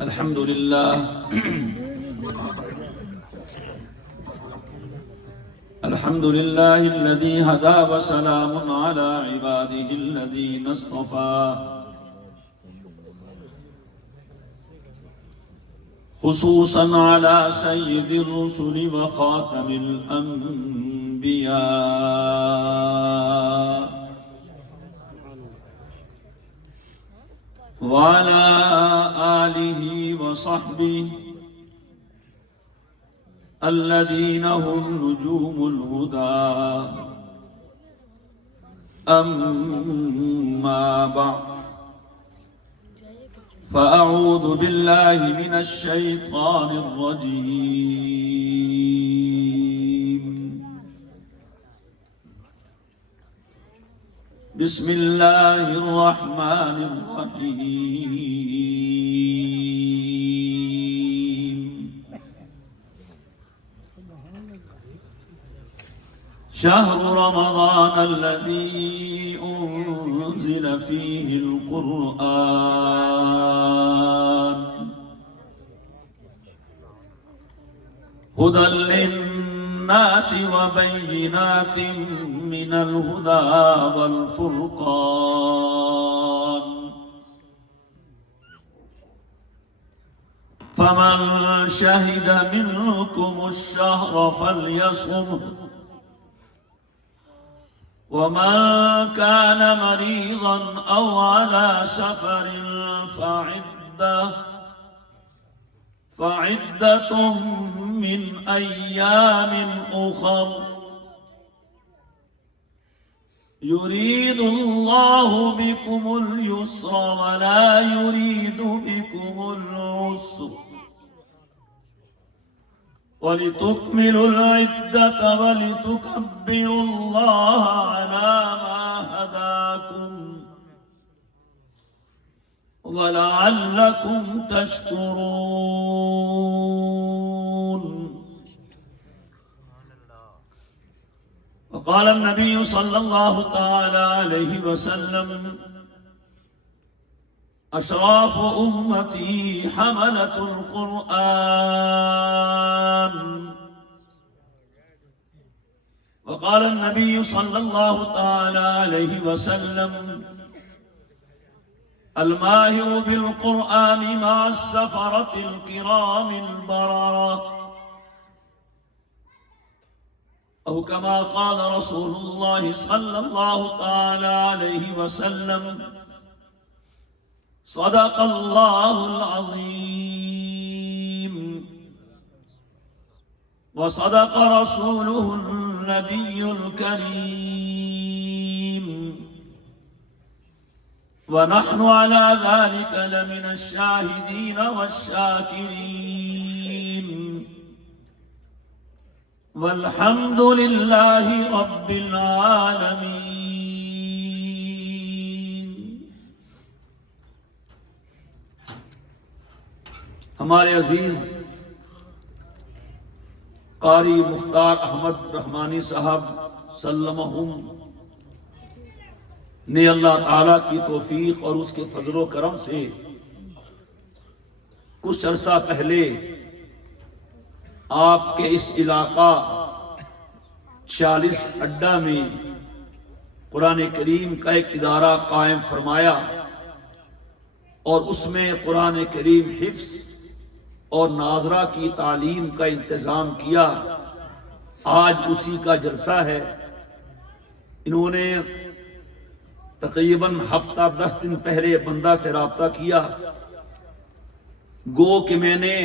الحمد لله الحمد لله الذي هدى وسلام على عباده الذين اصطفى خصوصا على سيد الرسل وخاتم الأنبياء وعلى آله وصحبه الذين هم نجوم الهدى أما بعد فأعوذ بالله من الشيطان الرجيم بسم الله الرحمن الرحيم شهر رمضان الذي أنزل فيه القرآن هدى للناس وبينات من الهدى والفرقان فمن شهد منكم الشهر فليصمه ومن كان مريضا أو على سفر فعدة من أيام أخر يريد الله بكم اليسر ولا يريد بكم العسر ولتكملوا العدة ولتكبروا الله على ما هداكم ولعلكم تشكرون. وقال النبي صلى الله تعالى عليه وسلم أشراف أمتي حملة القرآن. وقال النبي صلى الله تعالى عليه وسلم الماهر بالقرآن مع السفرة الكرام البررة أو كما قال رسول الله صلى الله تعالى عليه وسلم صدق الله العظيم وصدق رسوله النبي الكريم ونحن على ذلك لمن الشاهدين والشاكرين والحمد لله رب العالمين. ہمارے عزیز قاری مختار احمد رحمانی صاحب سلمہم نے اللہ تعالیٰ کی توفیق اور اس کے فضل و کرم سے کچھ عرصہ پہلے آپ کے اس علاقہ 40 اڈا میں قرآن کریم کا ایک ادارہ قائم فرمایا اور اس میں قرآن کریم حفظ اور ناظرہ کی تعلیم کا انتظام کیا. آج اسی کا جلسہ ہے. انہوں نے تقریباً ہفتہ 10 دن پہلے بندہ سے رابطہ کیا. گو کہ میں نے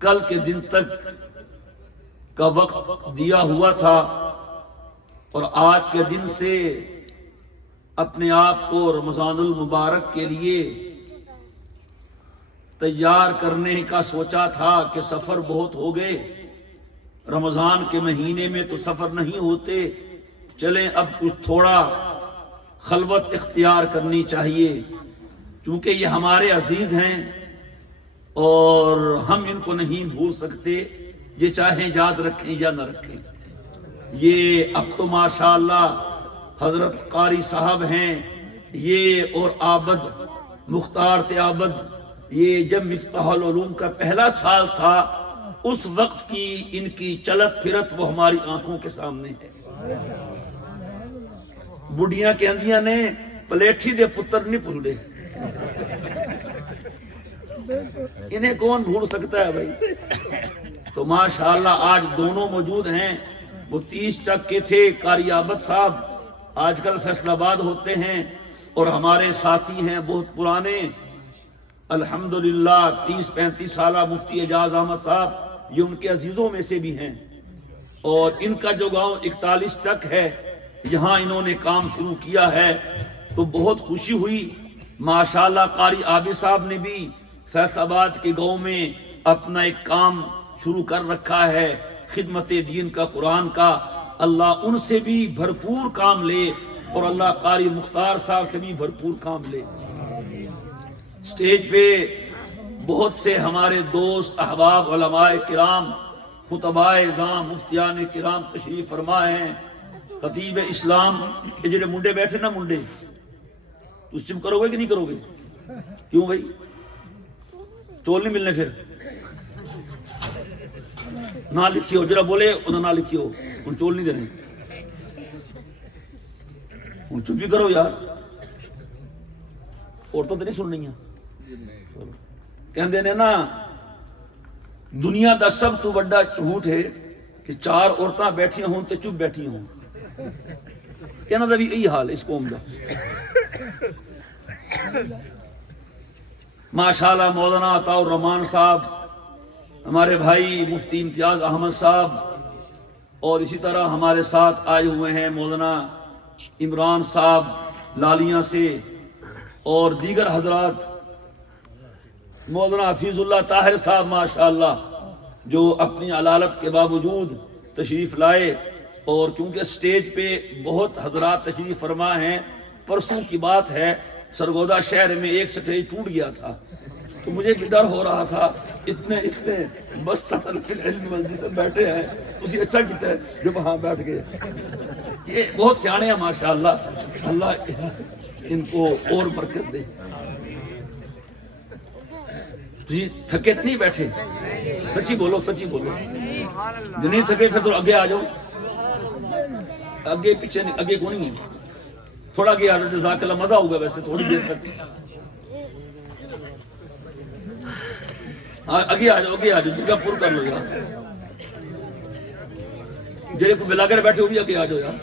کل کے دن تک کا وقت دیا ہوا تھا اور آج کے دن سے اپنے آپ کو رمضان المبارک کے لیے تیار کرنے کا سوچا تھا کہ سفر بہت ہو گئے. رمضان کے مہینے میں تو سفر نہیں ہوتے، چلیں اب کچھ تھوڑا خلوت اختیار کرنی چاہیے کیونکہ یہ ہمارے عزیز ہیں اور ہم ان کو نہیں بھول سکتے، یہ چاہیں یاد رکھیں یا نہ رکھیں. یہ اب تو ماشاءاللہ حضرت قاری صاحب ہیں، یہ اور عابد مختار تھے عابد، یہ جب مفتاح العلوم کا پہلا سال تھا، اس وقت کی ان کی چلت پھرت وہ ہماری آنکھوں کے سامنے ہے۔ بڑھیاں کہندیاں نے پلیٹھی دے پتر نہیں بھولدے، انہیں کون بھول سکتا ہے بھائی؟ تو ماشاءاللہ آج دونوں موجود ہیں۔ وہ 30 تک کے تھے قاری عابد صاحب، آج کل فیصل آباد ہوتے ہیں، اور ہمارے ساتھی ہیں بہت پرانے، الحمدللہ 30-35 سالہ مفتی اعجاز احمد صاحب، یہ ان کے عزیزوں میں سے بھی ہیں، اور ان کا جو گاؤں 41 تک ہے، یہاں انہوں نے کام شروع کیا ہے، تو بہت خوشی ہوئی۔ ماشاءاللہ قاری عابد صاحب نے بھی فیصل آباد کے گاؤں میں اپنا ایک کام شروع کر رکھا ہے، خدمت دین کا، قرآن کا۔ اللہ ان سے بھی بھرپور کام لے، اور اللہ قاری مختار صاحب سے بھی بھرپور کام لے۔ سٹیج پہ بہت سے ہمارے دوست احباب، علماء کرام، خطباء اعظام، مفتیان کرام تشریف فرما ہیں، خطیب اسلام۔ یہ جڑے منڈے بیٹھے نا، منڈے تو چپ کرو گے کہ نہیں کرو گے؟ کیوں بھائی؟ چول نہیں ملنے پھر؟ نہ لکھیو، جڑا بولے انہوں نہ لکھیو، ان چول نہیں دینے، ان چپ بھی کرو یار، عورتوں تو نہیں سننی ہیں۔ کہندے نے نا دنیا دا سب تو بڑا جھوٹ ہے کہ 4 عورتاں بیٹھیاں ہوں تے چپ بیٹھی ہوں۔ انہاں دا بھی یہی حال ہے اس قوم دا۔ ماشاءاللہ مولانا عطاء الرحمان صاحب، ہمارے بھائی مفتی امتیاز احمد صاحب، اور اسی طرح ہمارے ساتھ آئے ہوئے ہیں مولانا عمران صاحب لالیاں سے، اور دیگر حضرات، مولانا حفیظ اللہ طاہر صاحب ماشاءاللہ، جو اپنی علالت کے باوجود تشریف لائے، اور کیونکہ سٹیج پہ بہت حضرات تشریف فرما ہیں۔ پرسوں کی بات ہے، سرگودا شہر میں ایک سٹیج ٹوٹ گیا تھا، تو مجھے بھی ڈر ہو رہا تھا، اتنے بستہ فی العلم مجلس میں بیٹھے ہیں، تو اسی اچھا کیتا ہے جو وہاں بیٹھ گئے۔ یہ بہت سیانے ہیں ماشاءاللہ، اللہ ان کو اور برکت دے۔ تجھے تھکے تو نہیں بیٹھے؟ سچی بولو، سچی بولو، جو نہیں تھکے پھر تو آگے آ جاؤ، آگے پیچھے نہیں، آگے کو نہیں ہے، تھوڑا آگے آ جاؤ، جزاک اللہ، مزہ ہوگا ویسے تھوڑی دیر تک۔ آگے آ جاؤ، آگے آ جاؤ، جگہ پر کر لو یار، جڑے کو بلا کر بیٹھے ہو بھی آگے آ جاؤ یار،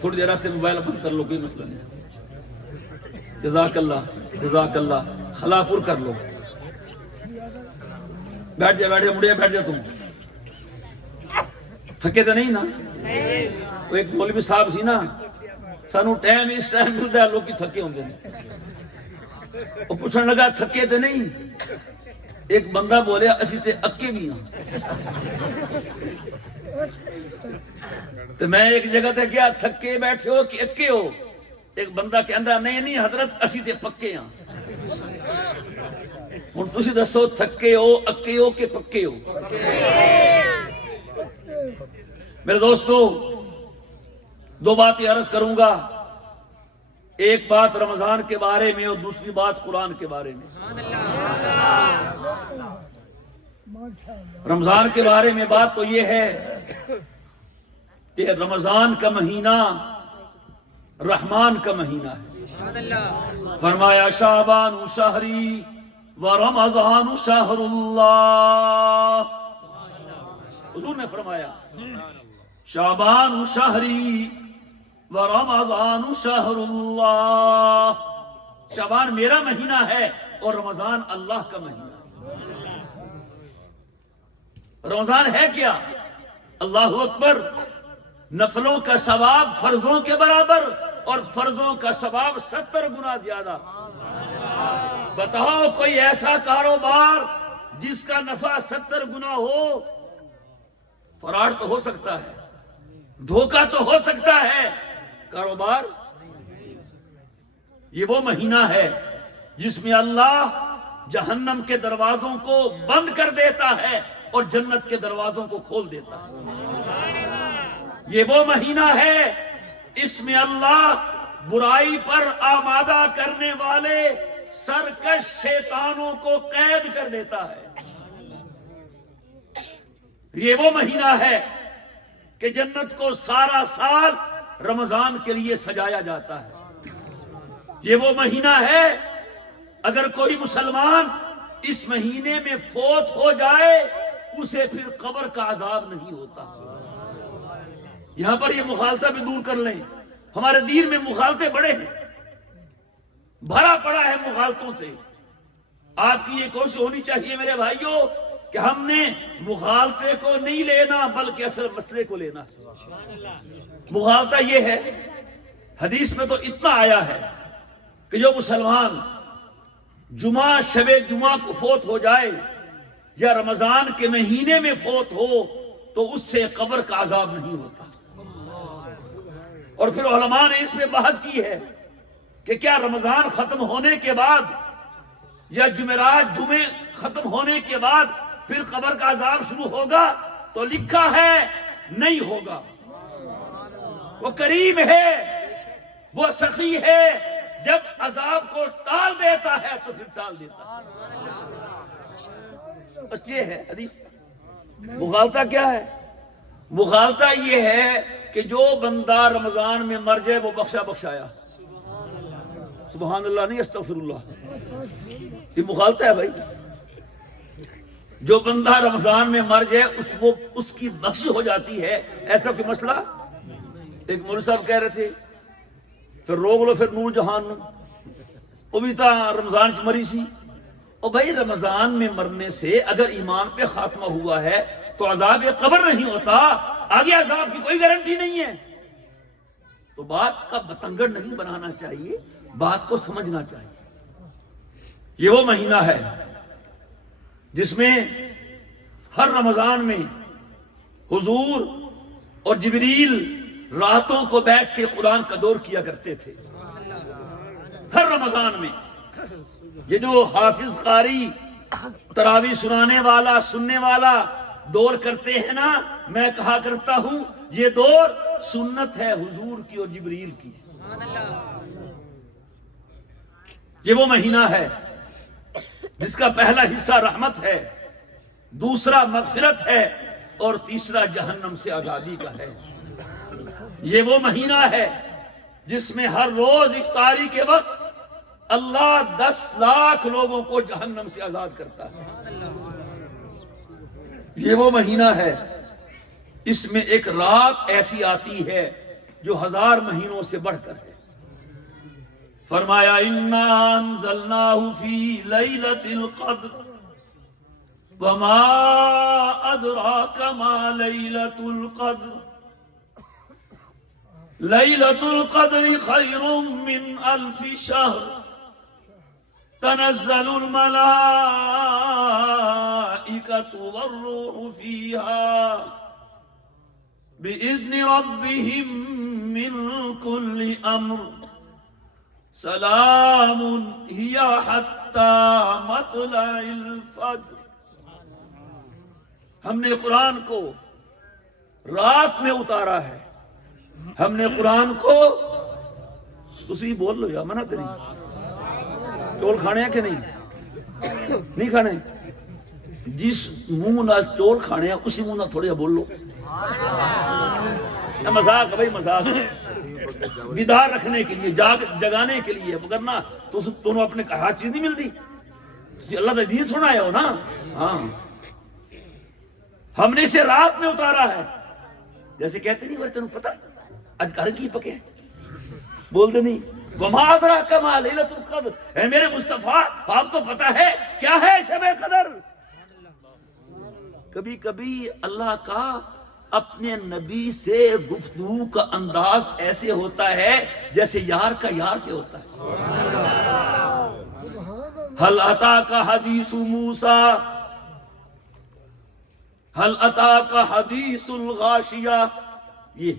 تھوڑی دیر سے موبائل بند کر لو، کوئی مسئلہ نہیں۔ جزاک اللہ، جزاک اللہ، خلا پر کر لو، بیٹھ جا، بیٹھ جا، مڑیا بیٹھ جا، تم تھکے تو نہیں نا؟ وہ ایک مولوی صاحب سی نا، سانو ٹائم اس ٹائم ملتا ہے، لوگ کی تھکے ہوں گے، وہ پوچھنے لگا تھکے تو نہیں؟ ایک بندہ بولیا اسی تے اکے بھی ہاں۔ تو میں ایک جگہ تے کیا تھکے بیٹھے ہو کہ اکے ہو؟ ایک بندہ کہندا نہیں نہیں حضرت اسی تے پکے ہاں۔ ہن تسی دسو تھکے ہو، اکے ہو کہ پکے ہو؟ میرے دوستو، 2 باتیں عرض کروں گا، ایک بات رمضان کے بارے میں اور دوسری بات قرآن کے بارے میں۔ رمضان کے بارے میں بات تو یہ ہے کہ رمضان کا مہینہ رحمان کا مہینہ ہے۔ فرمایا شعبان شہری و رمضان شہر اللہ، حضور نے فرمایا شعبان شہری و رمضان شہر اللہ، شعبان میرا مہینہ ہے اور رمضان اللہ کا مہینہ۔ رمضان ہے کیا؟ اللہ اکبر، نفلوں کا ثواب فرضوں کے برابر، اور فرضوں کا ثواب 70 گنا زیادہ۔ بتاؤ کوئی ایسا کاروبار جس کا نفع 70 گنا ہو؟ فراڈ تو ہو سکتا ہے، دھوکہ تو ہو سکتا ہے، کاروبار؟ یہ وہ مہینہ ہے جس میں اللہ جہنم کے دروازوں کو بند کر دیتا ہے اور جنت کے دروازوں کو کھول دیتا ہے۔ یہ وہ مہینہ ہے اس میں اللہ برائی پر آمادہ کرنے والے سرکش شیطانوں کو قید کر دیتا ہے۔ یہ وہ مہینہ ہے کہ جنت کو سارا سال رمضان کے لیے سجایا جاتا ہے۔ یہ وہ مہینہ ہے اگر کوئی مسلمان اس مہینے میں فوت ہو جائے اسے پھر قبر کا عذاب نہیں ہوتا۔ یہاں پر یہ مخالطہ بھی دور کر لیں، ہمارے دین میں مخالطے بڑے ہیں، بھرا پڑا ہے مخالطوں سے۔ آپ کی یہ کوشش ہونی چاہیے میرے بھائیوں کہ ہم نے مغالطے کو نہیں لینا بلکہ اصل مسئلے کو لینا۔ مغالطہ یہ ہے، حدیث میں تو اتنا آیا ہے کہ جو مسلمان جمعہ شب جمعہ کو فوت ہو جائے یا رمضان کے مہینے میں فوت ہو تو اس سے قبر کا عذاب نہیں ہوتا۔ اور پھر علماء نے اس میں بحث کی ہے کہ کیا رمضان ختم ہونے کے بعد یا جمعرات جمعے ختم ہونے کے بعد پھر قبر کا عذاب شروع ہوگا؟ تو لکھا ہے نہیں ہوگا۔ وہ کریم ہے، وہ سخی ہے، جب عذاب کو ٹال دیتا ہے تو پھر ٹال دیتا ہے۔ بس یہ ہے حدیث۔ مغالطہ کیا ہے؟ مغالطہ یہ ہے کہ جو بندہ رمضان میں مر جائے وہ بخشا بخشایا، سبحان اللہ نہیں استغفر اللہ، یہ مغالطہ ہے بھائی۔ جو بندہ رمضان میں مر جائے اس کی بخشی ہو جاتی ہے، ایسا کوئی مسئلہ؟ ایک مولوی صاحب کہہ رہے تھے پھر روک لو پھر نور جہان وہ بھی تھا رمضان کی مری سی۔ اور بھائی رمضان میں مرنے سے اگر ایمان پہ خاتمہ ہوا ہے تو عذاب قبر نہیں ہوتا، آگے عذاب کی کوئی گارنٹی نہیں ہے۔ تو بات کا بتنگڑ نہیں بنانا چاہیے، بات کو سمجھنا چاہیے۔ یہ وہ مہینہ ہے جس میں ہر رمضان میں حضور اور جبریل راتوں کو بیٹھ کے قرآن کا دور کیا کرتے تھے، ہر رمضان میں۔ یہ جو حافظ قاری تراویح سنانے والا سننے والا دور کرتے ہیں نا، میں کہا کرتا ہوں یہ دور سنت ہے حضور کی اور جبریل کی۔ یہ وہ مہینہ ہے جس کا پہلا حصہ رحمت ہے، دوسرا مغفرت ہے اور تیسرا جہنم سے آزادی کا ہے۔ یہ وہ مہینہ ہے جس میں ہر روز افطاری کے وقت اللہ 10 لاکھ لوگوں کو جہنم سے آزاد کرتا ہے۔ یہ وہ مہینہ ہے اس میں ایک رات ایسی آتی ہے جو 1000 مہینوں سے بڑھ کر ہے۔ فرمایا انا انزلناه فی لیلۃ القدر وما ادراک ما لیلۃ القدر لیلۃ القدر خیر من 1000 شہر تنزل الملائکۃ والروح فیہا بإذن ربهم من كل امر سلام ہی حتی مطلع الفجر۔ ہم نے قرآن کو رات میں اتارا ہے، ہم نے قرآن کو تسی بول لو یا منع تری چول کھانے ہیں کہ نہیں کھانے؟ جس منہ نہ چول کھانے ہیں اسی منہ نہ تھوڑے بول لو۔ مذاق ہے بھائی، مذاق بیدار رکھنے کے لیے، جگانے کے لیے، وگرنہ تو تمہیں اپنے ہاتھ چیز نہیں ملتی۔ اللہ کا دین سنائے ہو نا۔ ہاں ہم نے اسے رات میں اتارا ہے، جیسے کہتے نہیں تمہیں پتہ آج گھر کی پکے بولتے نہیں وما ادراک ما لیلۃ القدر، اے میرے مصطفیٰ آپ کو پتہ ہے کیا ہے شب قدر؟ کبھی کبھی اللہ کا اپنے نبی سے گفتگو کا انداز ایسے ہوتا ہے جیسے یار کا یار سے ہوتا ہے۔ هل اتاک حدیث موسیٰ هل اتاک حدیث الغاشیہ، یہ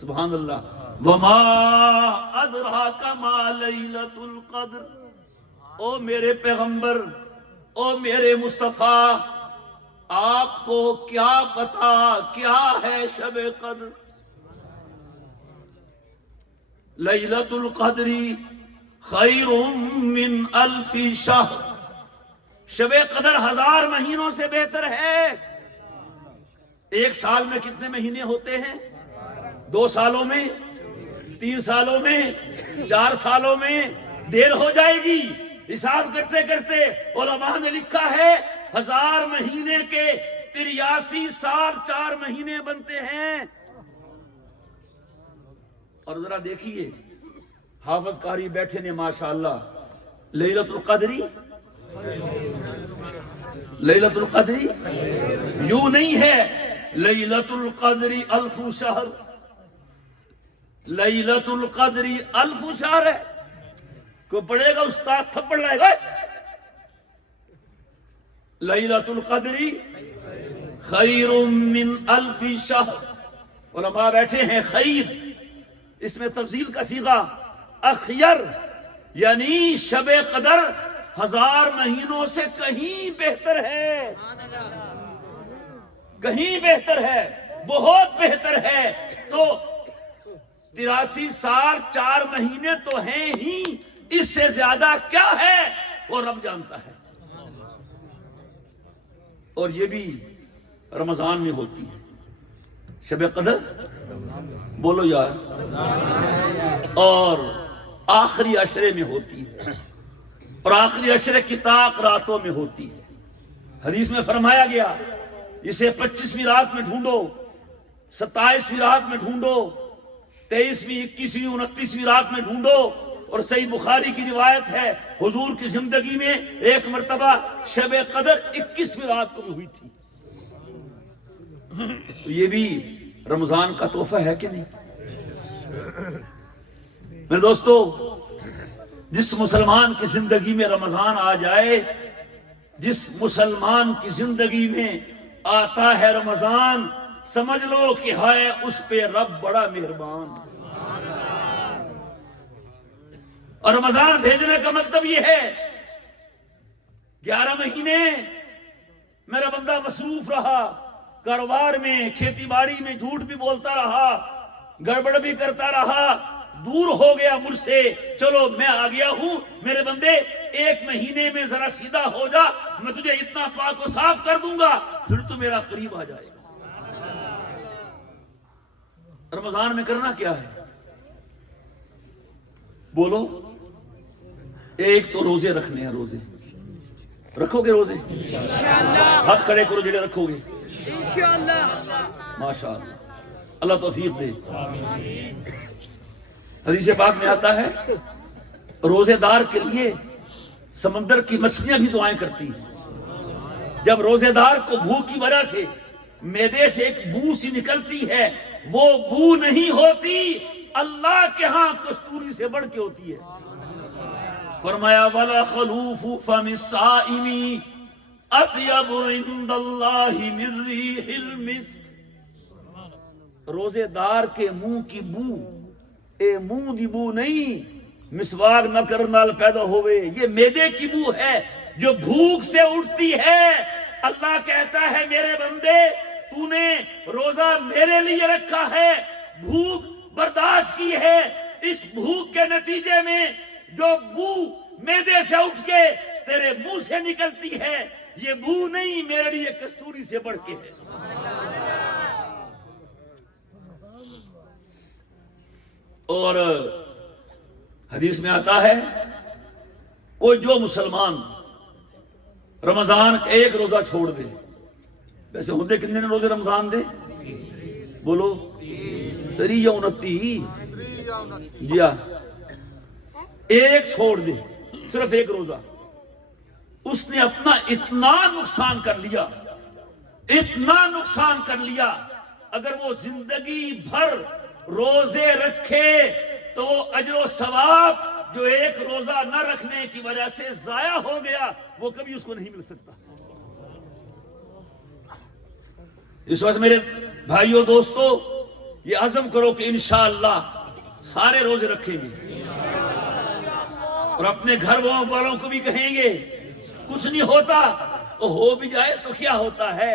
سبحان اللہ۔ وما ادراک ما لیلۃ القدر، او میرے پیغمبر، او میرے مصطفیٰ، آپ کو کیا پتا کیا ہے شب قدر؟ لیلۃ القدر خیر من الف شہر، شب قدر 1000 مہینوں سے بہتر ہے۔ ایک سال میں کتنے مہینے ہوتے ہیں؟ 2 سالوں میں، 3 سالوں میں، 4 سالوں میں دیر ہو جائے گی۔ حساب کرتے کرتے علماء نے لکھا ہے 1000 مہینے کے 83 سال 4 مہینے بنتے ہیں۔ اور ذرا دیکھیے حافظ قاری بیٹھے نے ماشاءاللہ، لیلۃ القدری، لیلۃ القدری یوں نہیں ہے، لیلۃ القدری الف شہر، لیلۃ القدری الف شہر ہے۔ کوئی پڑھے گا استاد تھپڑ لائے گا۔ لیلۃ القدری خیر من الف شہر، علماء بیٹھے ہیں خیر، اس میں تفضیل کا صیغہ اخیر، یعنی شب قدر 1000 مہینوں سے کہیں بہتر ہے، کہیں بہتر ہے، بہت بہتر ہے۔ تو 83 سال 4 مہینے تو ہیں ہی، اس سے زیادہ کیا ہے وہ رب جانتا ہے۔ اور یہ بھی رمضان میں ہوتی ہے شب قدر، بولو یار، اور آخری عشرے میں ہوتی ہے، اور آخری عشرے کی طاق راتوں میں ہوتی ہے۔ حدیث میں فرمایا گیا اسے 25ویں رات میں ڈھونڈو، 27ویں رات میں ڈھونڈو، 23ویں، 21ویں، 29ویں رات میں ڈھونڈو۔ اور صحیح بخاری کی روایت ہے حضور کی زندگی میں ایک مرتبہ شب قدر 21ویں رات کو بھی ہوئی تھی۔ تو یہ بھی رمضان کا تحفہ ہے کہ نہیں؟ میرے دوستو، جس مسلمان کی زندگی میں رمضان آ جائے، جس مسلمان کی زندگی میں آتا ہے رمضان، سمجھ لو کہ ہے اس پہ رب بڑا مہربان۔ اور رمضان بھیجنے کا مطلب یہ ہے 11 مہینے میرا بندہ مصروف رہا، کاروبار میں، کھیتی باڑی میں جھوٹ بھی بولتا رہا، گڑبڑ بھی کرتا رہا، دور ہو گیا مجھ سے، چلو میں آ گیا ہوں میرے بندے، 1 مہینے میں ذرا سیدھا ہو جا، میں تجھے اتنا پاک و صاف کر دوں گا، پھر تو میرا قریب آ جائے گا۔ رمضان میں کرنا کیا ہے؟ بولو، ایک تو روزے رکھنے ہیں۔ روزے رکھو گے؟ روزے ہاتھ کھڑے کرو جڑے رکھو گے انشاءاللہ، ماشاءاللہ، اللہ توفیق دے۔ حدیث پاک میں آتا ہے روزے دار کے لیے سمندر کی مچھلیاں بھی دعائیں کرتی ہیں۔ جب روزے دار کو بھوک کی وجہ سے معدے سے ایک بو سی نکلتی ہے، وہ بو نہیں ہوتی، اللہ کے ہاں کستوری سے بڑھ کے ہوتی ہے۔ فرمایا وَلَا خَلُوفُ فَمِ الصَّائِمِ أَطْيَبُ عِندَ اللَّهِ مِن رِّيحِ الْمِسْكِ۔ روزے دار کے منہ کی بو، اے منہ دی بو نہیں مسواک نہ کرنال پیدا ہوئے، یہ معدے کی بو ہے جو بھوک سے اٹھتی ہے۔ اللہ کہتا ہے میرے بندے، تو نے روزہ میرے لیے رکھا ہے، بھوک برداشت کی ہے، اس بھوک کے نتیجے میں جو بو معدے سے اٹھ کے تیرے منہ سے نکلتی ہے، یہ بو نہیں، میرے لیے کستوری سے بڑھ کے ہے۔ اور حدیث میں آتا ہے کوئی جو مسلمان رمضان کا 1 روزہ چھوڑ دے، ویسے ہوتے کتنے نے روزے رمضان دے؟ بولو 30 یا 29؟ جی ہاں، 1 چھوڑ دے، صرف 1 روزہ، اس نے اپنا اتنا نقصان کر لیا، اتنا نقصان کر لیا۔ اگر وہ زندگی بھر روزے رکھے تو وہ اجر و ثواب جو 1 روزہ نہ رکھنے کی وجہ سے ضائع ہو گیا، وہ کبھی اس کو نہیں مل سکتا۔ اس وقت میرے بھائیوں دوستو، یہ عزم کرو کہ انشاءاللہ سارے روزے رکھیں گے، اور اپنے گھر والوں کو بھی کہیں گے کچھ نہیں ہوتا، ہو بھی جائے تو کیا ہوتا ہے،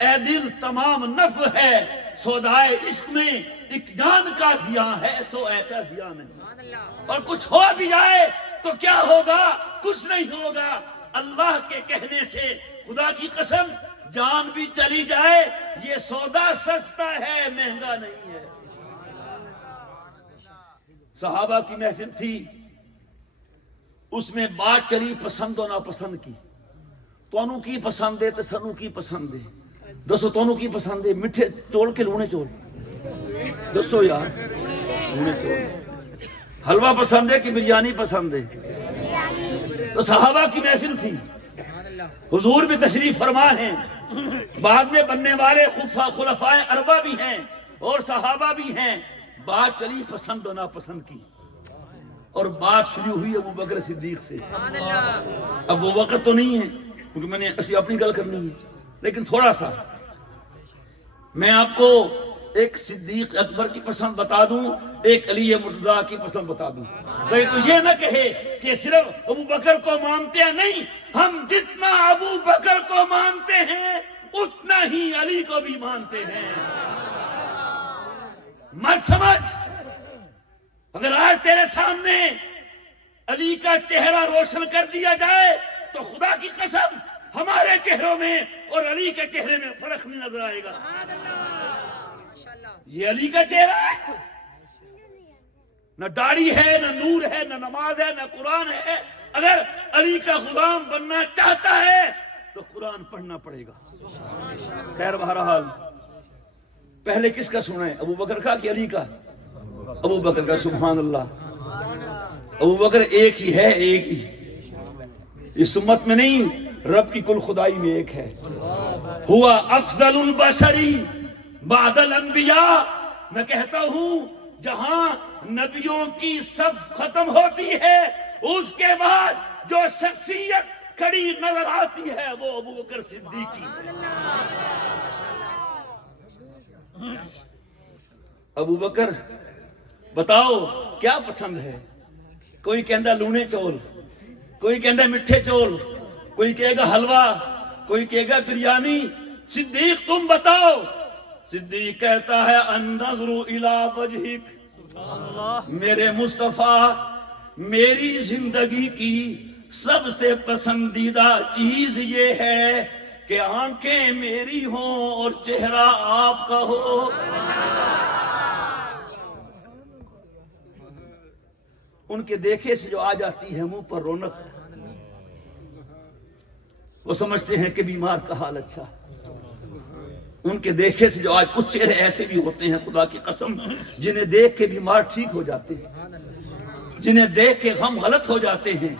اے دل تمام نفع ہے سودائے عشق میں، ایک جان کا زیاں ہے سو ایسا زیاں نہیں، اور کچھ ہو بھی جائے تو کیا ہوگا؟ کچھ نہیں ہوگا۔ اللہ کے کہنے سے خدا کی قسم جان بھی چلی جائے یہ سودا سستا ہے، مہنگا نہیں ہے۔ صحابہ کی محفل تھی، اس میں بات چلی پسند و ناپسند کی۔ تونوں کی پسند ہے تو سنوں کی پسند ہے۔ دسو تونوں کی پسند ہے؟ میٹھے چول کے لونے چول؟ دسو یار، لونے چول۔ حلوہ پسند ہے کہ بریانی پسند ہے؟ تو صحابہ کی محفل تھی، حضور بھی تشریف فرما ہیں، بعد میں بننے والے خلفائے اربعہ بھی ہیں اور صحابہ بھی ہیں۔ بات چلی پسند و ناپسند کی، اور بات شروع ہوئی ابو بکر صدیق سے۔ اب وہ وقت تو نہیں ہے کیونکہ میں نے اپنی گل کرنی ہے، لیکن تھوڑا سا میں آپ کو ایک صدیق اکبر کی پسند بتا دوں، ایک علی مرتضیٰ کی پسند بتا دوں، تو یہ نہ کہے کہ صرف ابو بکر کو مانتے ہیں۔ نہیں، ہم جتنا ابو بکر کو مانتے ہیں اتنا ہی علی کو بھی مانتے ہیں۔ مت سمجھ، اگر آج تیرے سامنے علی کا چہرہ روشن کر دیا جائے تو خدا کی قسم ہمارے چہروں میں اور علی کے چہرے میں فرق نہیں نظر آئے گا۔ یہ علی کا چہرہ ہے، نہ داڑھی ہے، نہ نور ہے، نہ نماز ہے، نہ قرآن ہے۔ اگر علی کا غلام بننا چاہتا ہے تو قرآن پڑھنا پڑے گا۔ خیر، بہرحال پہلے کس کا سنا ہے؟ ابو بکر کا کہ علی کا؟ ابو بکر کا۔ سبحان اللہ، ابو بکر ایک ہی ہے، ایک ہی، اس امت میں نہیں، رب کی کل خدائی میں ایک ہے۔ ہوا افضل البشری بعد الانبیاء، میں کہتا ہوں جہاں نبیوں کی صف ختم ہوتی ہے اس کے بعد جو شخصیت کھڑی نظر آتی ہے وہ ابو بکر صدیق کی۔ ابو بکر بتاؤ کیا پسند ہے؟ کوئی کہندا لونے چول، کوئی کہندا مٹھے چول، کوئی کہے گا حلوہ، کوئی کہے گا بریانی۔ صدیق تم بتاؤ۔ صدیق کہتا ہے النظر الی وجہک، میرے مصطفیٰ، میری زندگی کی سب سے پسندیدہ چیز یہ ہے کہ آنکھیں میری ہوں اور چہرہ آپ کا ہو۔ ان کے دیکھے سے جو آ جاتی ہے منہ پر رونق، وہ سمجھتے ہیں کہ بیمار کا حال اچھا۔ ان کے دیکھے سے جو آج کچھ چہرے ایسے بھی ہوتے ہیں خدا کی قسم جنہیں دیکھ کے بیمار ٹھیک ہو جاتے ہیں، جنہیں دیکھ کے غم غلط ہو جاتے ہیں۔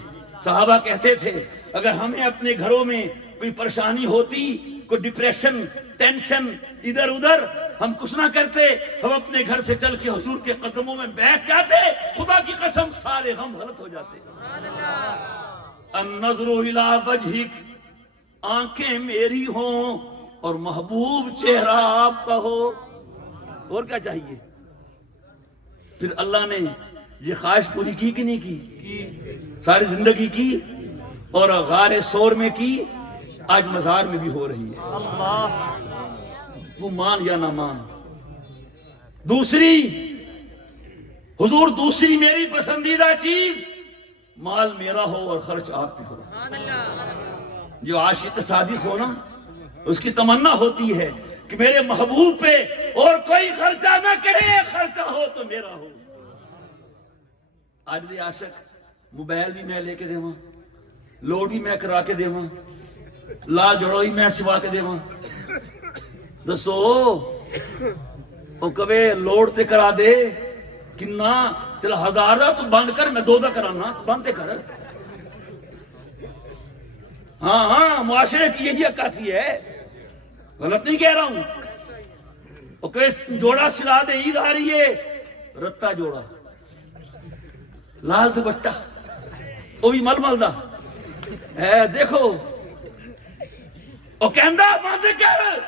صحابہ کہتے تھے اگر ہمیں اپنے گھروں میں کوئی پریشانی ہوتی، کوئی ڈپریشن، ٹینشن، ادھر ادھر، ہم کچھ نہ کرتے، ہم اپنے گھر سے چل کے حضور کے قدموں میں بیٹھ جاتے، خدا کی قسم سارے غم غلط ہو جاتے۔ النظر الی وجہک، آنکھیں میری ہوں اور محبوب چہرہ آپ کا ہو، اور کیا چاہیے؟ پھر اللہ نے یہ خواہش پوری کی کہ نہیں کی؟ ساری زندگی کی، اور غار سور میں کی، آج مزار میں بھی ہو رہی ہے۔ تو مان یا نہ مان۔ دوسری حضور، دوسری میری پسندیدہ چیز، مال میرا ہو اور خرچ آپ کی ہو۔ جو عاشق صادق ہو نا، اس کی تمنا ہوتی ہے کہ میرے محبوب پہ اور کوئی خرچہ نہ کرے، خرچہ ہو تو میرا ہو۔ آج بھی عاشق موبائل بھی میں لے کے دیواں، لوڈ بھی میں کرا کے دیواں، لال جڑوئی میں سوا کے دیواں، دسو او کبھی لوڈ تے کرا دے کنا؟ چل 1000 دا تو بند کر، میں 2 دا کرانا، تو بند تے کر۔ ہاں معاشرے کی یہی عکاسی ہے، غلط نہیں کہہ رہا ہوں۔ او کبھی جوڑا سلا دے، عید آ رہی ہے، رتا جوڑا، لال دوپٹہ، وہ بھی مل مل دا ہے، دیکھو او کہندا بند کر،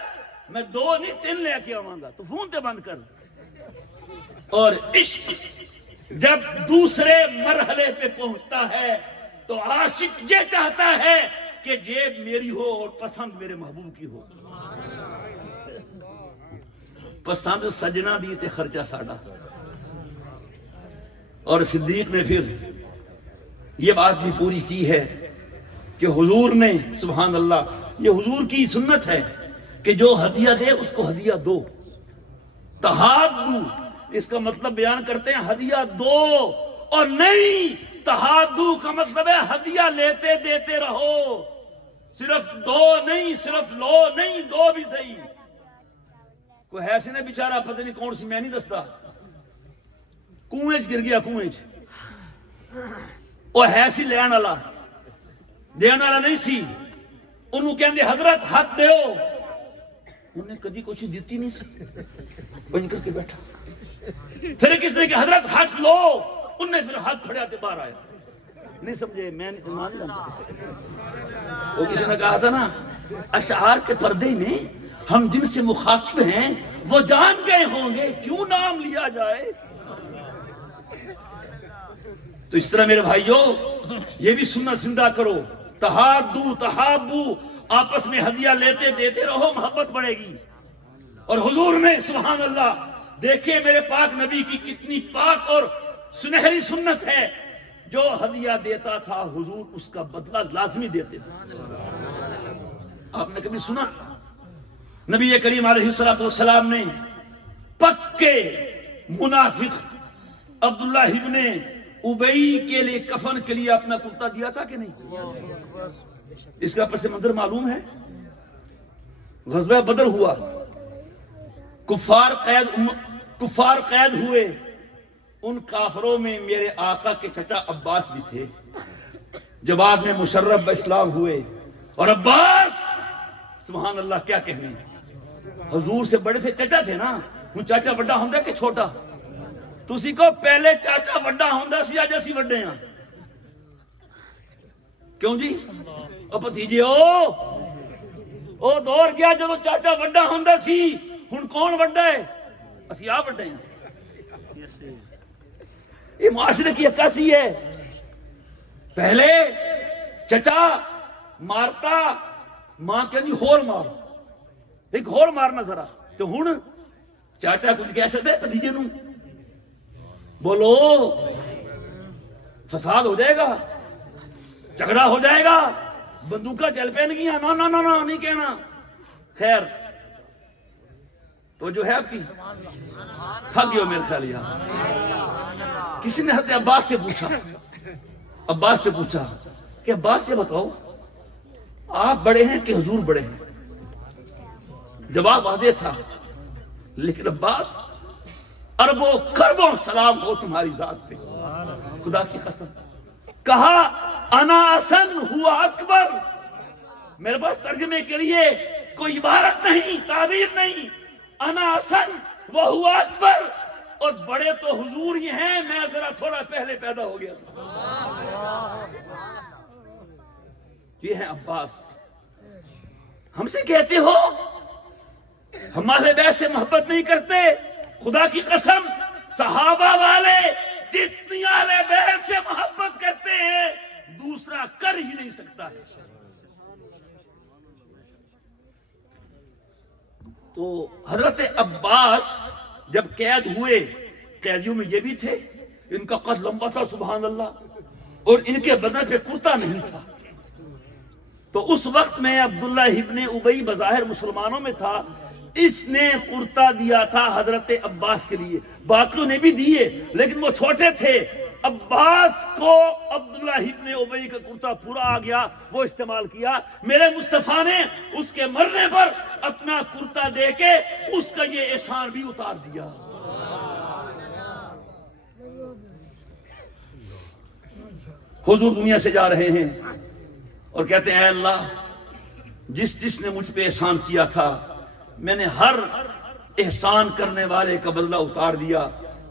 میں 2 نہیں 3 لے کے آواں گا، تو فون تے بند کر۔ اور عشق جب دوسرے مرحلے پہ پہنچتا ہے تو عاشق یہ چاہتا ہے کہ جیب میری ہو اور پسند میرے محبوب کی ہو۔ پسند سجنا دی تے خرچہ ساڈا. اور صدیق نے پھر یہ بات بھی پوری کی ہے کہ حضور نے سبحان اللہ، یہ حضور کی سنت ہے کہ جو ہدیہ دے اس کو ہدیہ دو. تحادو اس کا مطلب بیان کرتے ہیں ہدیہ دو، اور نہیں تحادو کا مطلب ہے ہدیہ لیتے دیتے رہو. صرف دو نہیں، صرف لو نہیں، دو بھی صحیح. کوئی ہے سی نے بیچارہ پتہ نہیں کون سی، میں نہیں دستا، کنویں گر گیا، کنویں وہ ہے سی لین والا، دین والا نہیں سی. انہوں کہندے حضرت ہاتھ دیو، انہیں کدی کچھ دیتی نہیں سی، بن کر کے بیٹھا. پھر کس نے کہ حضرت ہاتھ لو، انہیں پھر ہاتھ پھڑیا تے باہر آیا. نہیں سمجھے، میں مان جانتا. وہ کسی نے کہا تھا نا، اشعار کے پردے میں ہم جن سے مخاطب ہیں وہ جان گئے ہوں گے، کیوں نام لیا جائے. تو اس طرح میرے بھائیو یہ بھی سنت زندہ کرو. تحادو تحابو، آپس میں ہدیہ لیتے دیتے رہو، محبت بڑھے گی. اور حضور نے سبحان اللہ دیکھیں میرے پاک نبی کی کتنی پاک اور سنہری سنت ہے. جو ہدیہ دیتا تھا حضور اس کا بدلہ لازمی دیتے تھے. آپ نے کبھی سنا نبی کریم علیہ السلام نے پکے منافق عبداللہ ابن ابی کے لیے کفن کے لیے اپنا کرتا دیا تھا کہ نہیں؟ اس کا پس منظر معلوم ہے. غزوہ بدر ہوا، کفار قید ہوئے. ان کافروں میں میرے آقا کے چچا عباس بھی تھے، جو بعد میں مشرف اسلام ہوئے. اور عباس سبحان اللہ کیا کہنے، حضور سے بڑے سے چچا تھے نا. ہوں چاچا وڈا ہوندا کہ چھوٹا؟ تسی کو پہلے چاچا وڈا ہوندا سی، اج اسی وڈے ہاں. کیوں جی؟ او بھتیجے او دور گیا جدو چاچا وڈا ہوندا سی. ہن کون وڈا ہے؟ اسی آپ وڈے ہیں. یہ معاشرے کی عکاسی ہے. پہلے چچا مارتا، ماں کہندی ہور مار، ایک ہور مارنا ذرا. تو ہن چاچا کچھ کہہ سکتے بھتیجے نوں؟ بولو، فساد ہو جائے گا، جھگڑا ہو جائے گا، بندوقہ چل پین گیا. نا نا نا نا نہیں کہنا. خیر تو جو ہے آپ کی تھک گئے ہو میرے خیال. یہاں کسی نے حضرت عباس سے پوچھا کہ عباس سے بتاؤ آپ بڑے ہیں کہ حضور بڑے ہیں؟ جواب واضح تھا، لیکن عباس اربوں کربوں سلام ہو تمہاری ذات پہ، خدا کی قسم. کہا انا احسن ہوا اکبر. میرے پاس ترجمے کے لیے کوئی عبارت نہیں، تعبیر نہیں. انا احسن وہ ہوا اکبر، اور بڑے تو حضور یہ ہیں، میں ذرا تھوڑا پہلے پیدا ہو گیا تھا. یہ ہے عباس. ہم سے کہتے ہو ہمارے بیت سے محبت نہیں کرتے. خدا کی قسم صحابہ والے جتنی اہل بیت سے محبت کرتے ہیں دوسرا کر ہی نہیں سکتا ہے. تو حضرت عباس جب قید ہوئے، قیدیوں میں یہ بھی تھے، ان کا قد لمبا تھا سبحان اللہ، اور ان کے بدن پہ کرتا نہیں تھا. تو اس وقت میں عبداللہ ابن ابی بظاہر مسلمانوں میں تھا، اس نے کرتا دیا تھا حضرت عباس کے لیے. باقیوں نے بھی دیے لیکن وہ چھوٹے تھے. عباس کو عبداللہ ابن ابی کا کرتا پورا آ گیا، وہ استعمال کیا. میرے مصطفیٰ نے اس کے مرنے پر اپنا کرتا دے کے اس کا یہ احسان بھی اتار دیا. حضور دنیا سے جا رہے ہیں اور کہتے ہیں اے اللہ، جس نے مجھ پہ احسان کیا تھا میں نے ہر احسان کرنے والے کا بدلہ اتار دیا.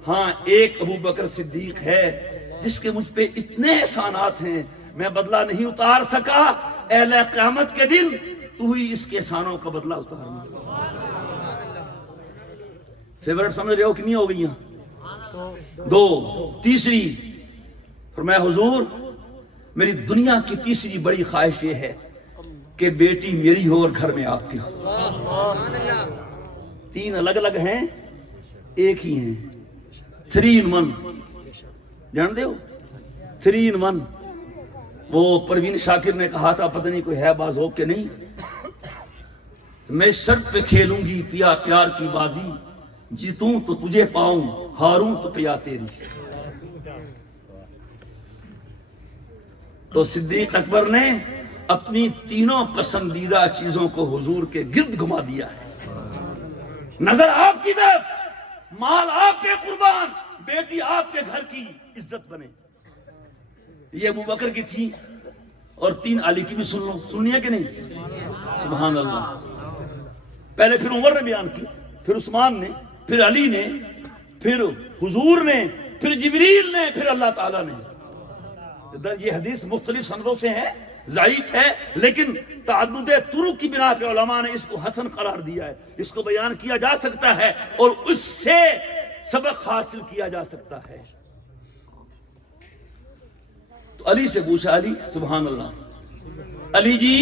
ہاں ایک ابو بکر صدیق ہے جس کے مجھ پہ اتنے احسانات ہیں میں بدلہ نہیں اتار سکا. اہل قیامت کے دن تو ہی اس کے احسانوں کا بدلہ اتارنا. فیورٹ سمجھ رہے ہو کنی ہو گئی ہیں؟ 2. تیسری فرمایا حضور میری دنیا کی تیسری بڑی خواہش یہ ہے کہ بیٹی میری ہو اور گھر میں آپ کی ہو. تین الگ الگ ہیں ایک ہی ہیں. 3 in 1 John they who 3 in 1. وہ پروین شاکر نے کہا تھا پتہ نہیں کوئی ہے باز ہو کہ نہیں, میں شرط پہ کھیلوں گی پیا پیار کی بازی, جیتوں تو تجھے پاؤں ہاروں تو پیا تیری. تو صدیق اکبر نے اپنی تینوں پسندیدہ چیزوں کو حضور کے گرد گھما دیا ہے. نظر آپ کی طرف, مال آپ پہ قربان, بیٹی آپ کے گھر کی عزت بنے. یہ ابو بکر کی تھی, اور 3 علی کی بھی سن لو, سننی ہے کہ نہیں؟ سبحان اللہ. پہلے پھر عمر نے بیان کی, پھر عثمان نے, پھر علی نے, پھر حضور نے, پھر جبریل نے, پھر اللہ تعالیٰ نے. یہ حدیث مختلف سندوں سے ہے, ضعیف ہے, لیکن تعدد طرق کی بنا پہ علماء نے اس کو حسن قرار دیا ہے. اس کو بیان کیا جا سکتا ہے اور اس سے سبق حاصل کیا جا سکتا ہے. تو علی سے پوچھا, علی سبحان اللہ, علی جی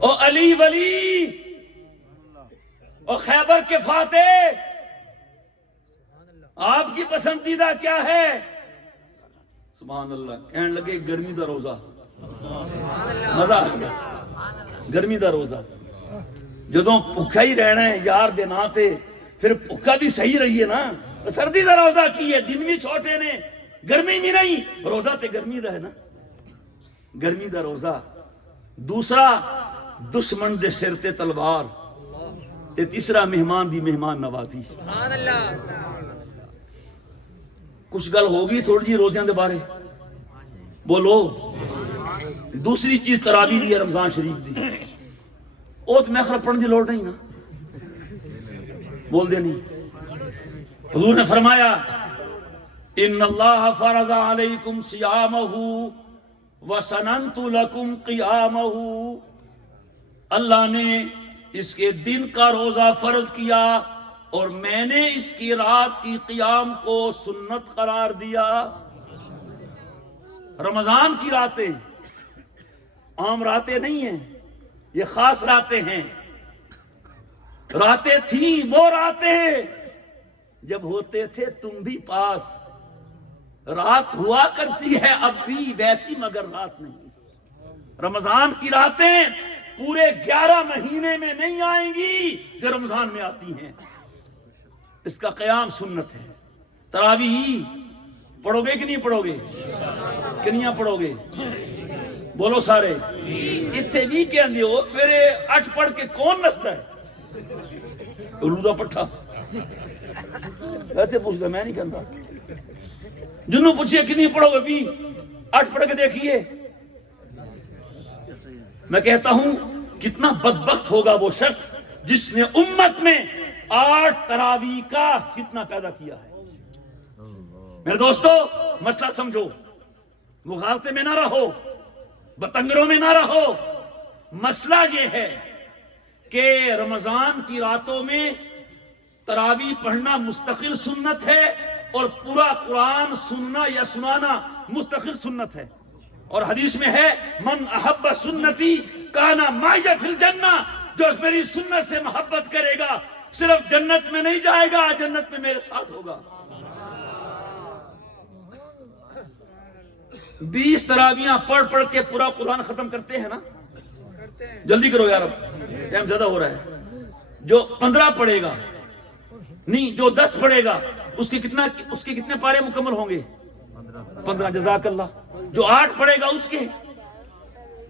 او علی ولی او خیبر کے فاتح, آپ کی پسندیدہ کیا ہے؟ سبحان اللہ. کہنے لگے گرمی دا روزہ. مزہ آ گیا. گرمی دا روزہ, جدوں بھوکا ہی رہنا ہے یار دے نا تے, پھر بھوکا بھی صحیح رہی ہے نا. سردی دا روزہ کی ہے, دن بھی چھوٹے نے, گرمی بھی نہیں, روزہ تے گرمی دا ہے نا, گرمی دا روزہ. دوسرا دشمن دے سر تے تلوار, تے تیسرا مہمان دی مہمان نوازی. سبحان اللہ. کچھ گل ہوگی تھوڑی جی روزیاں دے بارے بولو. دوسری چیز تراویح دی ہے رمضان شریف دی, او تو میخر پڑھن دی لوڑ نہیں نا, بول دے نہیں. حضور نے فرمایا ان اللہ فرض علیکم صیامہ وسننت لکم قیامہ, اللہ نے اس کے دن کا روزہ فرض کیا اور میں نے اس کی رات کی قیام کو سنت قرار دیا. رمضان کی راتیں عام راتیں نہیں ہیں, یہ خاص راتیں ہیں. راتیں تھیں وہ راتیں جب ہوتے تھے تم بھی پاس, رات ہوا کرتی ہے اب بھی ویسی مگر رات نہیں. رمضان کی راتیں پورے 11 مہینے میں نہیں آئیں گی جو رمضان میں آتی ہیں. اس کا قیام سنت ہے. تراویح پڑھو گے کہ نہیں پڑھو گے؟ کنیاں پڑھو گے؟ بولو سارے. اتنے بھی کہندے ہو پھر 8 پڑھ کے کون نستا ہے؟ رودا پٹھا ویسے پوچھتا, میں نہیں کہتا. جنہوں پوچھئے کہ نہیں پڑھو گے بھی 8 پڑھ کے دیکھیے. میں کہتا ہوں کتنا بدبخت ہوگا وہ شخص جس نے امت میں 8 تراویح کا فتنہ پیدا کیا ہے. میرے دوستو مسئلہ سمجھو, مغالطے میں نہ رہو, بتنگروں میں نہ رہو. مسئلہ یہ ہے کہ رمضان کی راتوں میں تراویح پڑھنا مستقل سنت ہے اور پورا قرآن سننا یا سنانا مستقل سنت ہے. اور حدیث میں ہے من احب سنتی کانا معی فی الجنہ, جو میری سنت سے محبت کرے گا صرف جنت میں نہیں جائے گا, جنت میں میرے ساتھ ہوگا. 20 تراویحاں پڑھ کے پورا قرآن ختم کرتے ہیں نا, جلدی کرو یار, اب ٹائم زیادہ ہو رہا ہے. جو 15 پڑھے گا نہیں, جو 10 پڑھے گا اس کے کتنے پارے مکمل ہوں گے؟ 15. جزاک اللہ. جو 8 پڑھے گا اس کے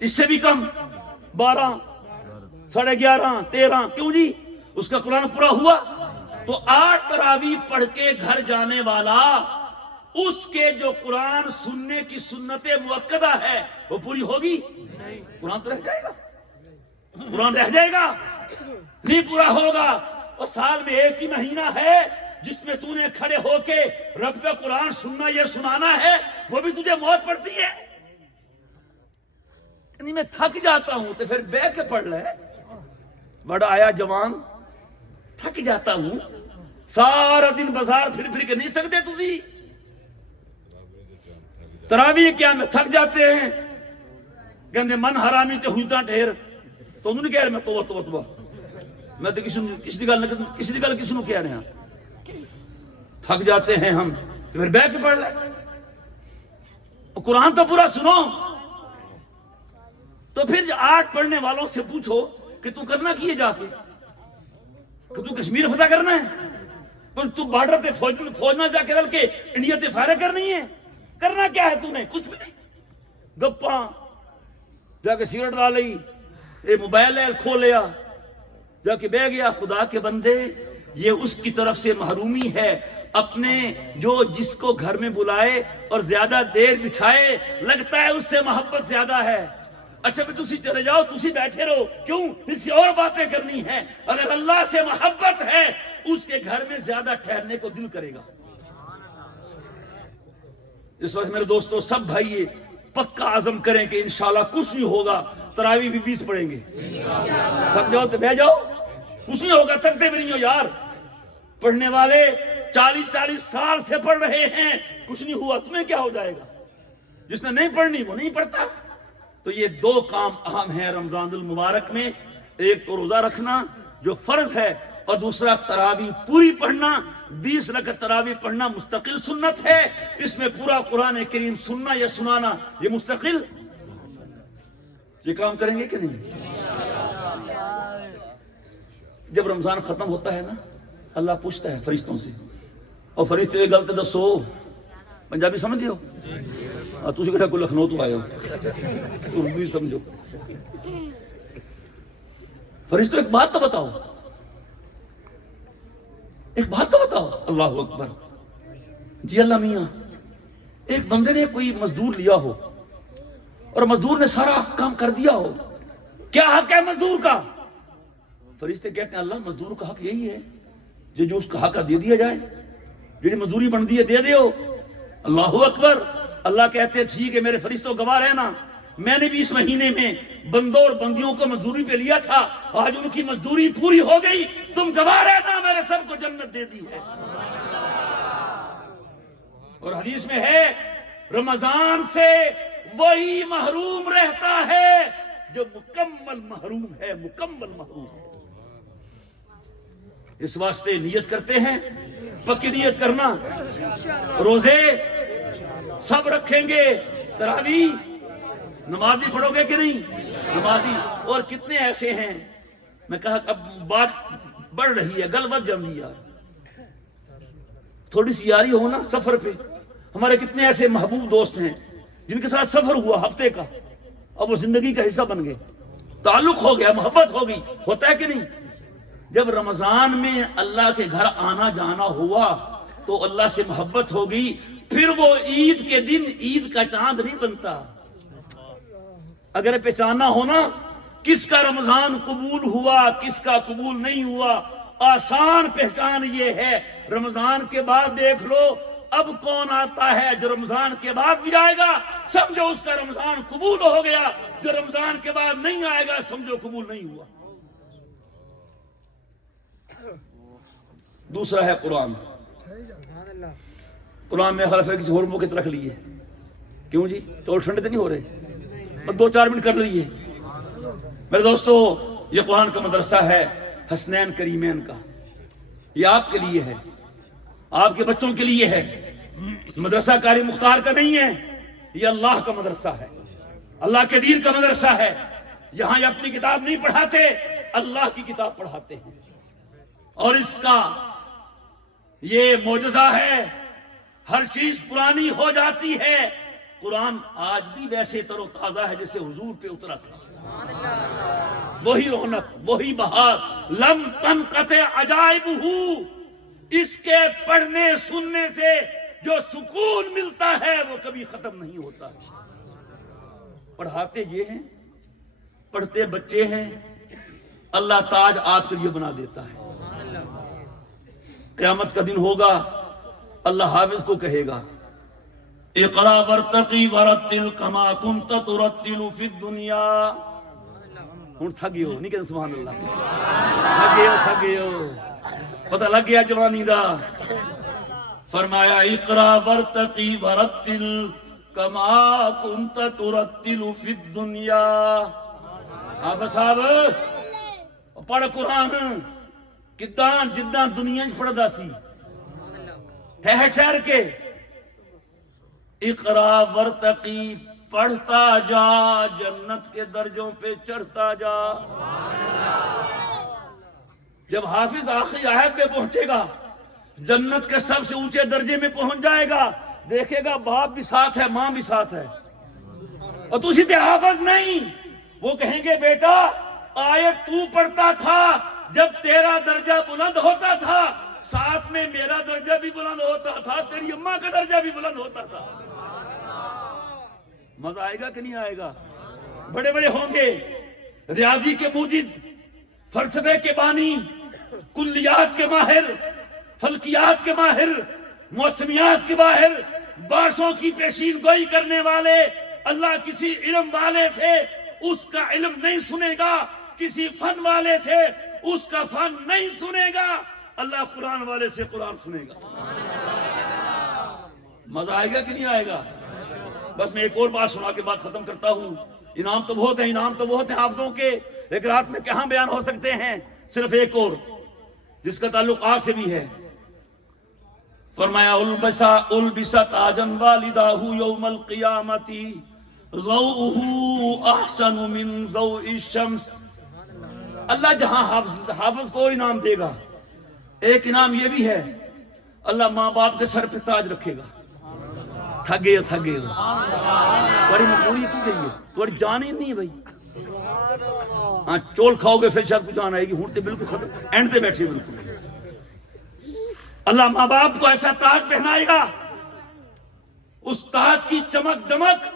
اس سے بھی کم 12, 11.5, 13. کیوں جی؟ اس کا قرآن پورا ہوا. تو 8 تراویح پڑھ کے گھر جانے والا اس کے جو قرآن سننے کی سنت مؤکدہ ہے وہ پوری ہوگی؟ قرآن تو رہ جائے گا, قرآن رہ جائے گا, نہیں پورا ہوگا. اور سال میں ایک ہی مہینہ ہے جس میں تو نے کھڑے ہو کے رب کا قرآن سننا یا سنانا ہے, وہ بھی تجھے موت پڑتی ہے. یعنی میں تھک جاتا ہوں تو پھر بے کے پڑھ لے. بڑا آیا جوان, تھک جاتا ہوں, سارا دن بازار پھر کے نہیں تھک دے تسی. تراویح کیا میں تھک جاتے ہیں, کہندے من حرامی تے ہوئی تاں ڈھیر, تو انہوں نے کہہ رہے میں توبہ. میں تو کسی دی گل کسی نو کہہ رہا تھک جاتے ہیں ہم تو پھر بیٹھ کے پڑھ لیں. قرآن تو پورا سنو. تو پھر آرٹ پڑھنے والوں سے پوچھو کہ تو کرنا کی ہے جا کے, کہ تو کشمیر فتح کرنا ہے, تو بارڈر تے فوج نہ جا کے رل کے انڈیا تے فائر کرنی ہے, کرنا کیا ہے تو نے؟ کچھ بھی نہیں. گپاں جا کے سگریٹ لا لی, اے موبائل ہے کھول لیا, جا کے بہ گیا. خدا کے بندے یہ اس کی طرف سے محرومی ہے. اپنے جو جس کو گھر میں بلائے اور زیادہ دیر بٹھائے لگتا ہے اس سے محبت زیادہ ہے. اچھا بھی تسی چلے جاؤ, تسی بیٹھے رہو, کیوں؟ اس سے اور باتیں کرنی ہیں. اگر اللہ سے محبت ہے اس کے گھر میں زیادہ ٹھہرنے کو دل کرے گا. اس وقت میرے دوستو سب بھائی پکا عزم کریں کہ انشاءاللہ کچھ نہیں ہوگا, تراویح بھی 20 پڑھیں گے. تھک جاؤ تو بہ جاؤ, کچھ نہیں ہوگا, تھکتے بھی نہیں ہو یار. پڑھنے والے 40 سال سے پڑھ رہے ہیں, کچھ نہیں ہوا, تمہیں کیا ہو جائے گا؟ جس نے نہیں پڑھنی وہ نہیں پڑھتا. تو یہ 2 کام اہم ہیں رمضان المبارک میں. ایک تو روزہ رکھنا جو فرض ہے, اور دوسرا تراویح پوری پڑھنا. 20 رکعت تراویح پڑھنا مستقل سنت ہے. اس میں پورا قرآن کریم سننا یا سنانا یہ مستقل. یہ کام کریں گے کہ نہیں؟ جب رمضان ختم ہوتا ہے نا, اللہ پوچھتا ہے فرشتوں سے, اور فرشتے یہ غلط دسو, پنجابی سمجھتے ہو؟ تسی کہا کوئی لکھنؤ تو آئے ہو, اردو سمجھو. فرشتوں ایک بات تو بتاؤ, ایک بات تو بتاؤ. اللہ اکبر. جی اللہ میاں, ایک بندے نے کوئی مزدور لیا ہو اور مزدور نے سارا کام کر دیا ہو, کیا حق ہے مزدور کا؟ فرشتے کہتے ہیں اللہ مزدور کا حق یہی ہے جو اس کا حق دے دیا جائے, جنہیں مزدوری بن دی ہے دے دیو. اللہ اکبر. اللہ کہتے ہیں ٹھیک ہے میرے فرشتوں گواہ رہنا, میں نے بھی اس مہینے میں بندوں اور بندیوں کو مزدوری پہ لیا تھا, آج ان کی مزدوری پوری ہو گئی, تم گواہ رہنا میں نے سب کو جنت دے دی ہے. اور حدیث میں ہے رمضان سے وہی محروم رہتا ہے جو مکمل محروم ہے, مکمل محروم ہے. اس واسطے نیت کرتے ہیں, پکی نیت کرنا, روزے سب رکھیں گے, تراویح نمازی پڑھو گے کہ نہیں؟ نمازی. اور کتنے ایسے ہیں, میں کہا اب بات بڑھ رہی ہے, گل بت جمعی یار, تھوڑی سی یاری ہو نا سفر پہ. ہمارے کتنے ایسے محبوب دوست ہیں جن کے ساتھ سفر ہوا ہفتے کا, اب وہ زندگی کا حصہ بن گئے, تعلق ہو گیا, محبت ہو گئی. ہوتا ہے کہ نہیں؟ جب رمضان میں اللہ کے گھر آنا جانا ہوا تو اللہ سے محبت ہو گئی, پھر وہ عید کے دن عید کا چاند نہیں بنتا. اگر پہچاننا ہونا کس کا رمضان قبول ہوا کس کا قبول نہیں ہوا, آسان پہچان یہ ہے, رمضان کے بعد دیکھ لو اب کون آتا ہے جو رمضان کے بعد بھی آئے گا, سمجھو اس کا رمضان قبول ہو گیا. جو رمضان کے بعد نہیں آئے گا سمجھو قبول نہیں ہوا. دوسرا ہے قرآن. قرآن میں خلف کسی اور موقع رکھ لیے, کیوں جی چول ٹھنڈے تو نہیں ہو رہے, بس 2-4 منٹ کر لیے. میرے دوستو یہ قرآن کا مدرسہ ہے حسنین کریمین کا, یہ آپ کے لیے ہے, آپ کے بچوں کے لیے ہے. مدرسہ قاری مختار کا نہیں ہے, یہ اللہ کا مدرسہ ہے, اللہ کے دین کا مدرسہ ہے. یہاں یہ اپنی کتاب نہیں پڑھاتے, اللہ کی کتاب پڑھاتے ہیں. اور اس کا یہ معجزہ ہے, ہر چیز پرانی ہو جاتی ہے. قرآن آج بھی ویسے تر و تازہ ہے جیسے حضور پہ اترا تھا. وہی رونق, وہی بہار, لم تنقطع عجائبہ, اس کے پڑھنے سننے سے جو سکون ملتا ہے وہ کبھی ختم نہیں ہوتا. پڑھاتے یہ ہیں, پڑھتے بچے ہیں, اللہ تاج آپ کے لیے بنا دیتا ہے. قیامت کا دن ہوگا, اللہ حافظ کو کہے گا اقرا ورتقی ورتل کما کنت ترتل فی الدنیا. ہوں تھگے ہو نہیں کہتے سبحان اللہ, تھگے ہو, پتہ لگ گیا جوانی دا. فرمایا اقرا ورتقی ورتل کما کنت ترتل فی الدنیا. حافظ صاحب پڑھ قرآن کداں جداں دنیا پڑھدا سی ٹھہر ٹھہر کے اقرا ورتقی پڑھتا جا جنت کے درجوں پہ چڑھتا جا. جب حافظ آخری آیت پہ پہنچے گا جنت کے سب سے اونچے درجے میں پہنچ جائے گا, دیکھے گا باپ بھی ساتھ ہے ماں بھی ساتھ ہے اور تو اسی تے حافظ نہیں. وہ کہیں گے بیٹا آیت تو پڑھتا تھا جب تیرا درجہ بلند ہوتا تھا, ساتھ میں میرا درجہ بھی بلند ہوتا تھا, تیری اماں کا درجہ بھی بلند ہوتا تھا. مزہ آئے گا کہ نہیں آئے گا؟ بڑے بڑے ہوں گے, ریاضی کے موجد, فلسفے کے بانی, کلیات کے ماہر, فلکیات کے ماہر, موسمیات کے ماہر, بارشوں کی پیشین گوئی کرنے والے. اللہ کسی علم والے سے اس کا علم نہیں سنے گا, کسی فن والے سے اس کا فن نہیں سنے گا, اللہ قرآن والے سے قرآن سنے گا. مزہ آئے گا کہ نہیں آئے گا؟ بس میں ایک اور بات سنا کے بعد ختم کرتا ہوں. انعام تو بہت ہیں حافظوں کے, لیکن رات میں کہاں بیان ہو سکتے ہیں. صرف ایک اور جس کا تعلق آپ سے بھی ہے. فرمایا البسا تاجن والداہ یوم القیامتی ضوءہ احسن من ضوء الشمس. اللہ جہاں حافظ کو انعام دے گا, ایک انعام یہ بھی ہے, اللہ ماں باپ کے سر پہ تاج رکھے گا. تھگے بڑی مجبوری کی گئی ہے, تھوڑی جان ہی نہیں بھائی. ہاں چول کھاؤ گے پھر شاید کچھ جان آئے گی, ہوں تے بالکل ختم, اینڈ تے بیٹھے بالکل. اللہ ماں باپ کو ایسا تاج پہنائے گا, اس تاج کی چمک دمک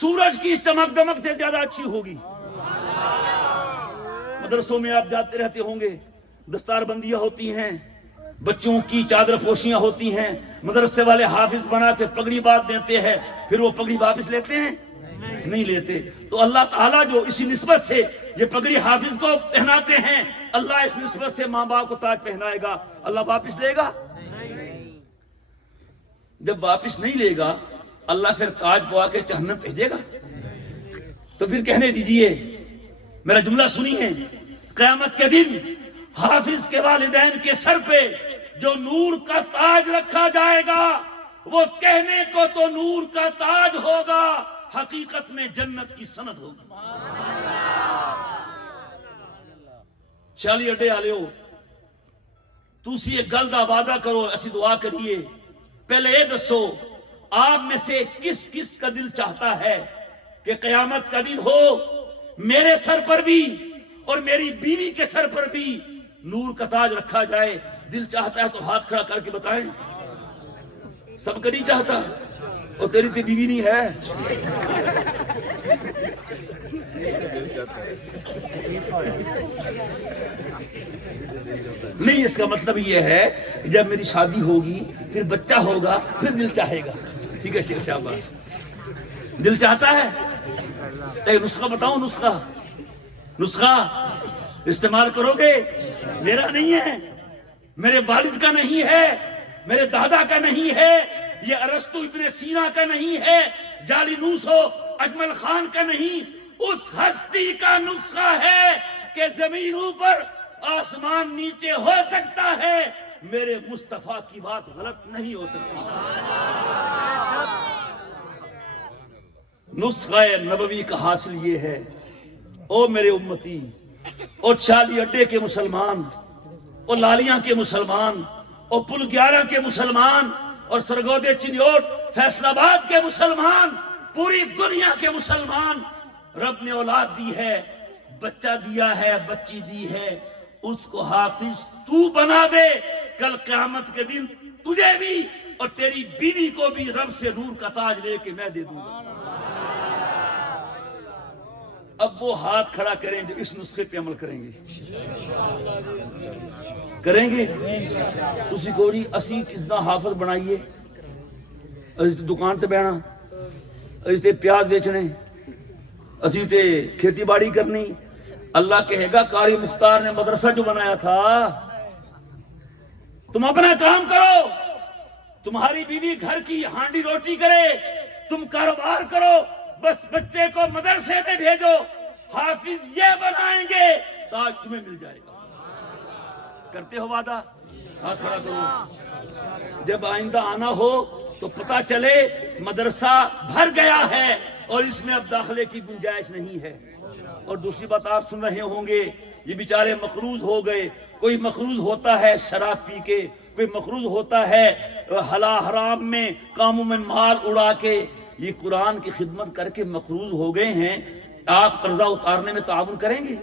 سورج کی چمک دمک سے زیادہ اچھی ہوگی. مدرسوں میں آپ جاتے رہتے ہوں گے, دستار بندیاں ہوتی ہیں, بچوں کی چادر پوشیاں ہوتی ہیں, مدرسے والے حافظ بنا کے پگڑی باندھ دیتے ہیں, پھر وہ پگڑی واپس لیتے ہیں نہیں لیتے. تو اللہ تعالیٰ جو اسی نسبت سے یہ پگڑی حافظ کو پہناتے ہیں, اللہ اس نسبت سے ماں باپ کو تاج پہنائے گا. اللہ واپس لے گا؟ جب واپس نہیں لے گا اللہ پھر تاج پوا کے جہنم بھیجے گا؟ تو پھر کہنے دیجئے, میرا جملہ سنیے, قیامت کے دن حافظ کے والدین کے سر پہ جو نور کا تاج رکھا جائے گا, وہ کہنے کو تو نور کا تاج ہوگا, حقیقت میں جنت کی سند ہوگی. چالی اڈے آلیو تسی ایک گل دا وعدہ کرو, اسی دعا کریے. پہلے یہ دسو آپ میں سے کس کس کا دل چاہتا ہے کہ قیامت کا دن ہو, میرے سر پر بھی اور میری بیوی کے سر پر بھی نور کا تاج رکھا جائے؟ دل چاہتا ہے تو ہاتھ کھڑا کر کے بتائیں. سب کا نہیں چاہتا, اور تیری تے بیوی نہیں ہے. نہیں, اس کا مطلب یہ ہے کہ جب میری شادی ہوگی پھر بچہ ہوگا پھر دل چاہے گا. ٹھیک ہے شیخ شہباز, دل چاہتا ہے. ایک نسخہ بتاؤں, نسخہ استعمال کرو گے؟ میرا نہیں ہے, میرے والد کا نہیں ہے, میرے دادا کا نہیں ہے, یہ ارسطو ابن سینا کا نہیں ہے, جالینوس و اجمل خان کا نہیں, اس ہستی کا نسخہ ہے کہ زمین اوپر آسمان نیچے ہو سکتا ہے, میرے مصطفیٰ کی بات غلط نہیں ہو سکتی. نسخہ نبوی کا حاصل یہ ہے, او میرے امتی, او چالی اڈے کے مسلمان, او لالیاں کے مسلمان, او پل 11 کے مسلمان, اور سرگودے چنیوٹ فیصل آباد کے مسلمان, پوری دنیا کے مسلمان. رب نے اولاد دی ہے, بچہ دیا ہے, بچی دی ہے, اس کو حافظ تو بنا دے, کل قیامت کے دن تجھے بھی اور تیری بیوی کو بھی رب سے نور کا تاج لے کے میں دے دوں گا. اب وہ ہاتھ کھڑا کریں جو اس نسخے پہ عمل کریں گے. کریں گے؟ تسی کو جی اسی کتنا حافظ بنائیے, اسی تے دکان تے بہنا, اسی تے پیاز بیچنے, اسی تے کھیتی باڑی کرنی. اللہ کہے گا قاری مختار نے مدرسہ جو بنایا تھا, تم اپنا کام کرو, تمہاری بیوی گھر کی ہانڈی روٹی کرے, تم کاروبار کرو, بس بچے کو مدرسے میں بھیجو. حافظ یہ بنائیں گے تاج تمہیں مل جائے گا۔ کرتے ہو وعدہ؟ ہاتھ کھڑا کرو۔ جب آئندہ آنا ہو تو پتہ چلے مدرسہ بھر گیا ہے اور اس میں اب داخلے کی گنجائش نہیں ہے۔ اور دوسری بات آپ سن رہے ہوں گے، یہ بیچارے مقروض ہو گئے۔ کوئی مقروض ہوتا ہے شراب پی کے، کوئی مقروض ہوتا ہے حرام میں کاموں میں مال اڑا کے۔ یہ قرآن کی خدمت کر کے مقروض ہو گئے ہیں، آپ قرضہ اتارنے میں تعاون کریں گے؟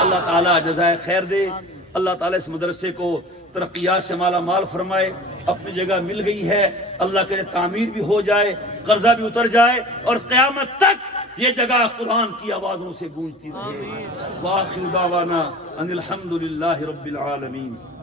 اللہ تعالیٰ جزائے خیر دے۔ اللہ تعالیٰ اس مدرسے کو ترقیات سے مالا مال فرمائے۔ اپنی جگہ مل گئی ہے، اللہ کرے تعمیر بھی ہو جائے، قرضہ بھی اتر جائے، اور قیامت تک یہ جگہ قرآن کی آوازوں سے گونجتی رہے۔ وآخر دعوانا ان الحمد للہ رب العالمین۔